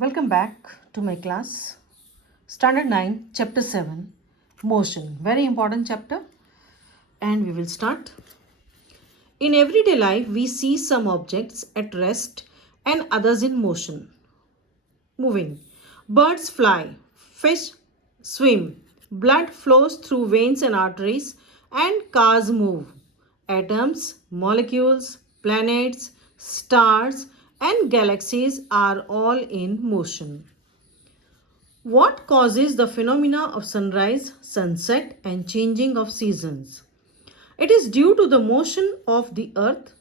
Welcome back to my class. Standard 9, Chapter 7, Motion. Very important chapter. And we will start. In everyday life, we see some objects at rest and others in motion, moving. Birds fly, fish swim, blood flows through veins and arteries, and cars move. Atoms, molecules, planets, stars, and galaxies are all in motion. What causes the phenomena of sunrise, sunset, and changing of seasons? It is due to the motion of the earth.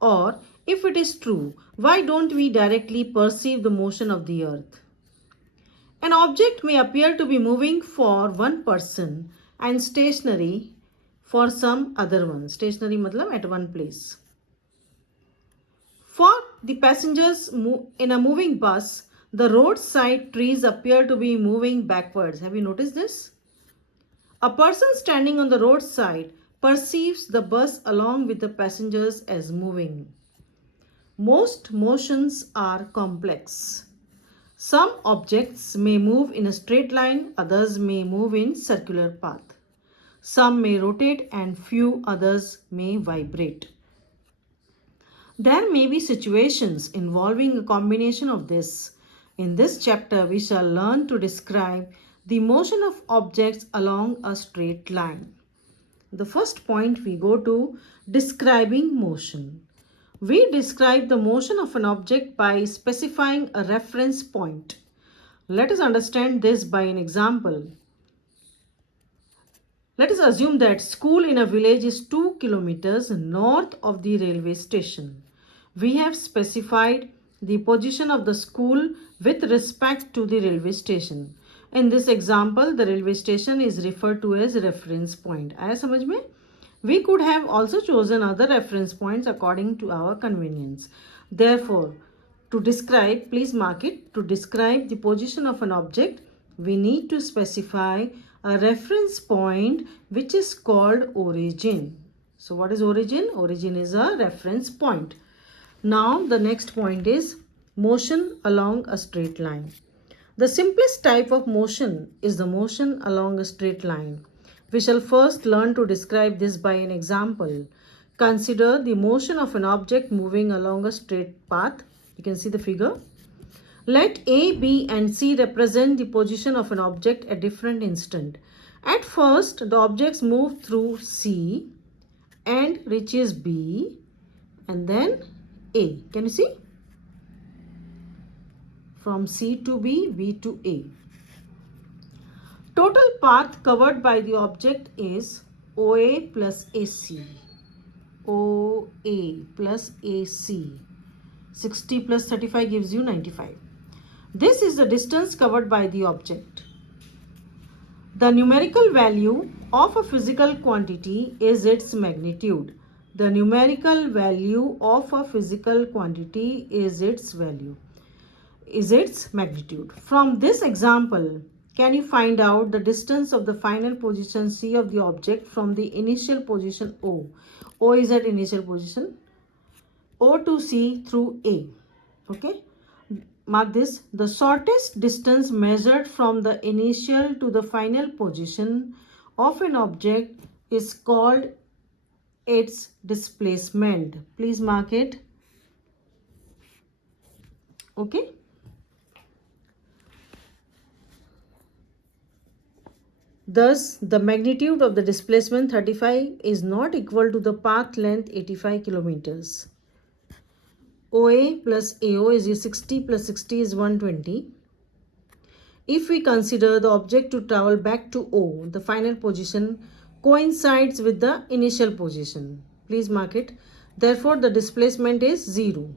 Or, if it is true, why don't we directly perceive the motion of the earth? An object may appear to be moving for one person and stationary for some other one. Stationary matlab at one place. For the passengers in a moving bus, the roadside trees appear to be moving backwards. Have you noticed this? A person standing on the roadside perceives the bus along with the passengers as moving. Most motions are complex. Some objects may move in a straight line, others may move in circular path. Some may rotate and few others may vibrate. There may be situations involving a combination of this. In this chapter, we shall learn to describe the motion of objects along a straight line. The first point we go to describing motion. We describe the motion of an object by specifying a reference point. Let us understand this by an example. Let us assume that school in a village is 2 kilometers north of the railway station. We have specified the position of the school with respect to the railway station. In this example, the railway station is referred to as reference point. Aaya samajh mein? We could have also chosen other reference points according to our convenience. Therefore, to describe, please mark it, to describe the position of an object, we need to specify a reference point which is called origin. So what is origin? Origin is a reference point. Now the next point is motion along a straight line. The simplest type of motion is the motion along a straight line. We shall first learn to describe this by an example. Consider the motion of an object moving along a straight path. You can see the figure. Let A, B and C represent the position of an object at different instant. At first, the objects move through C and reaches B and then A. Can you see? From C to B, B to A. Total path covered by the object is OA plus AC. OA plus AC. 60 plus 35 gives you 95. This is the distance covered by the object. The numerical value of a physical quantity is its magnitude. The numerical value of a physical quantity is its magnitude. From this example, can you find out the distance of the final position C of the object from the initial position O? O is at initial position. O to C through A. Okay. Mark this. The shortest distance measured from the initial to the final position of an object is called its displacement. Please mark it. Okay. Thus, the magnitude of the displacement 35 is not equal to the path length 85 kilometers. OA plus AO is 60 plus 60 is 120. If we consider the object to travel back to O, the final position coincides with the initial position. Please mark it. Therefore, the displacement is 0.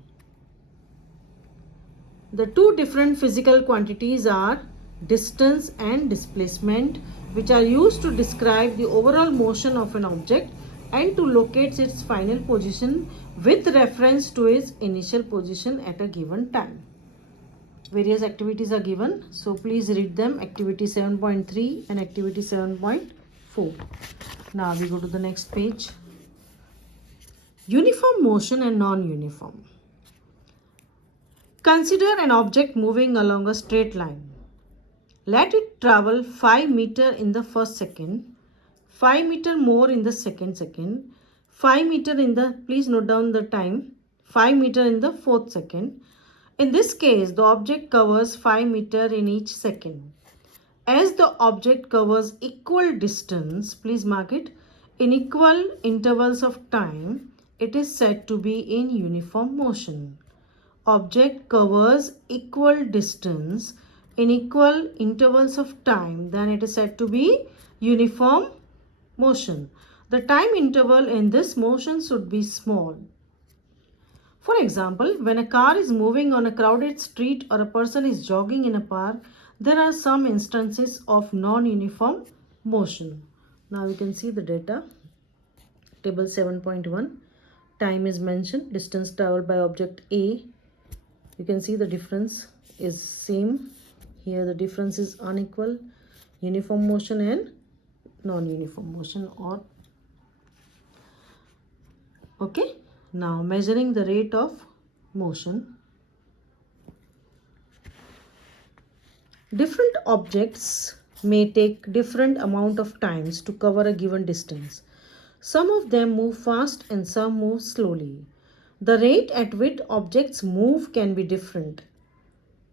The two different physical quantities are distance and displacement, which are used to describe the overall motion of an object and to locate its final position with reference to its initial position at a given time. Various activities are given, so please read them. Activity 7.3 and activity 7.4. Now we go to the next page. Uniform motion and non-uniform. Consider an object moving along a straight line. Let it travel 5 meter in the first second, 5 meter more in the second, 5 meter in the, please note down the time, 5 meter in the fourth second. In this case, the object covers 5 meter in each second. As the object covers equal distance, please mark it, in equal intervals of time, it is said to be in uniform motion. Object covers equal distance in equal intervals of time, then it is said to be uniform motion. The time interval in this motion should be small. For example, when a car is moving on a crowded street or a person is jogging in a park, there are some instances of non-uniform motion. Now you can see the data. Table 7.1. Time is mentioned. Distance traveled by object A. You can see the difference is same. Here the difference is unequal. Uniform motion and non-uniform motion. Or okay. Now measuring the rate of motion. Different objects may take different amount of times to cover a given distance. Some of them move fast and some move slowly. The rate at which objects move can be different.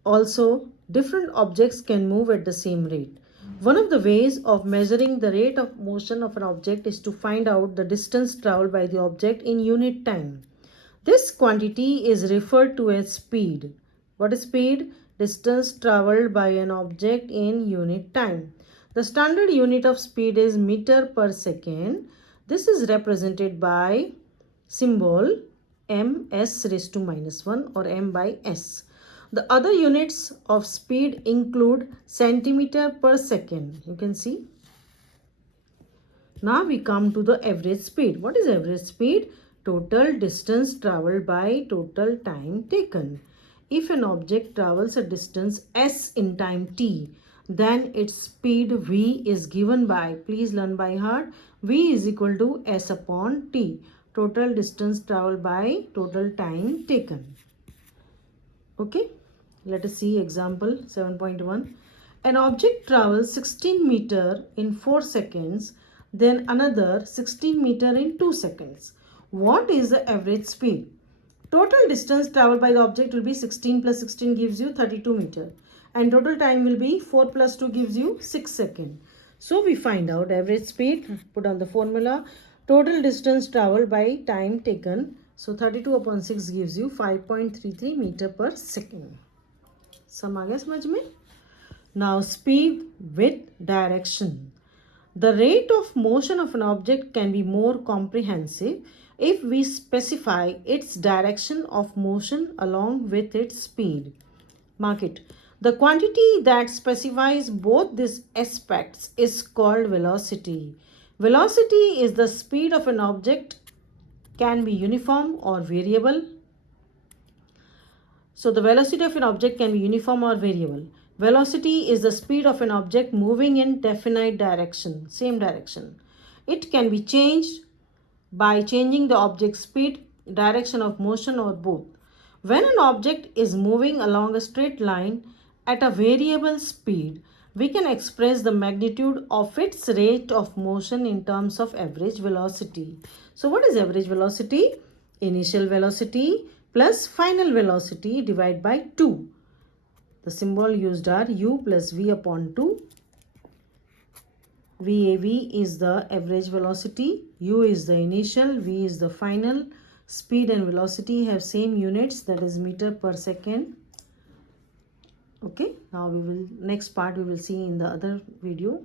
Also, different objects can move at the same rate. One of the ways of measuring the rate of motion of an object is to find out the distance traveled by the object in unit time. This quantity is referred to as speed. What is speed? Distance traveled by an object in unit time. The standard unit of speed is meter per second. This is represented by symbol ms raised to minus 1 or m by s. The other units of speed include centimeter per second. You can see. Now we come to the average speed. What is average speed? Total distance traveled by total time taken. If an object travels a distance s in time t, then its speed v is given by, please learn by heart, v is equal to s upon t. Total distance traveled by total time taken. Okay, let us see example 7.1. An object travels 16 meter in 4 seconds, then another 16 meter in 2 seconds. What is the average speed? Total distance traveled by the object will be 16 plus 16 gives you 32 meter. And total time will be 4 plus 2 gives you 6 seconds. So we find out average speed, put on the formula, total distance traveled by time taken. So 32 upon 6 gives you 5.33 meter per second. Sum aa gaya samajh mein? Now speed with direction. The rate of motion of an object can be more comprehensive if we specify its direction of motion along with its speed. Mark it. The quantity that specifies both these aspects is called velocity. Velocity is the speed of an object, can be uniform or variable. So the velocity of an object can be uniform or variable. Velocity is the speed of an object moving in definite direction, same direction. It can be changed by changing the object's speed, direction of motion, or both. When an object is moving along a straight line at a variable speed, we can express the magnitude of its rate of motion in terms of average velocity. So what is average velocity? Initial velocity plus final velocity divided by 2. The symbol used are u plus v upon 2. VAV is the average velocity, u is the initial, v is the final. Speed and velocity have same units, that is meter per second. Okay, now next part we will see in the other video.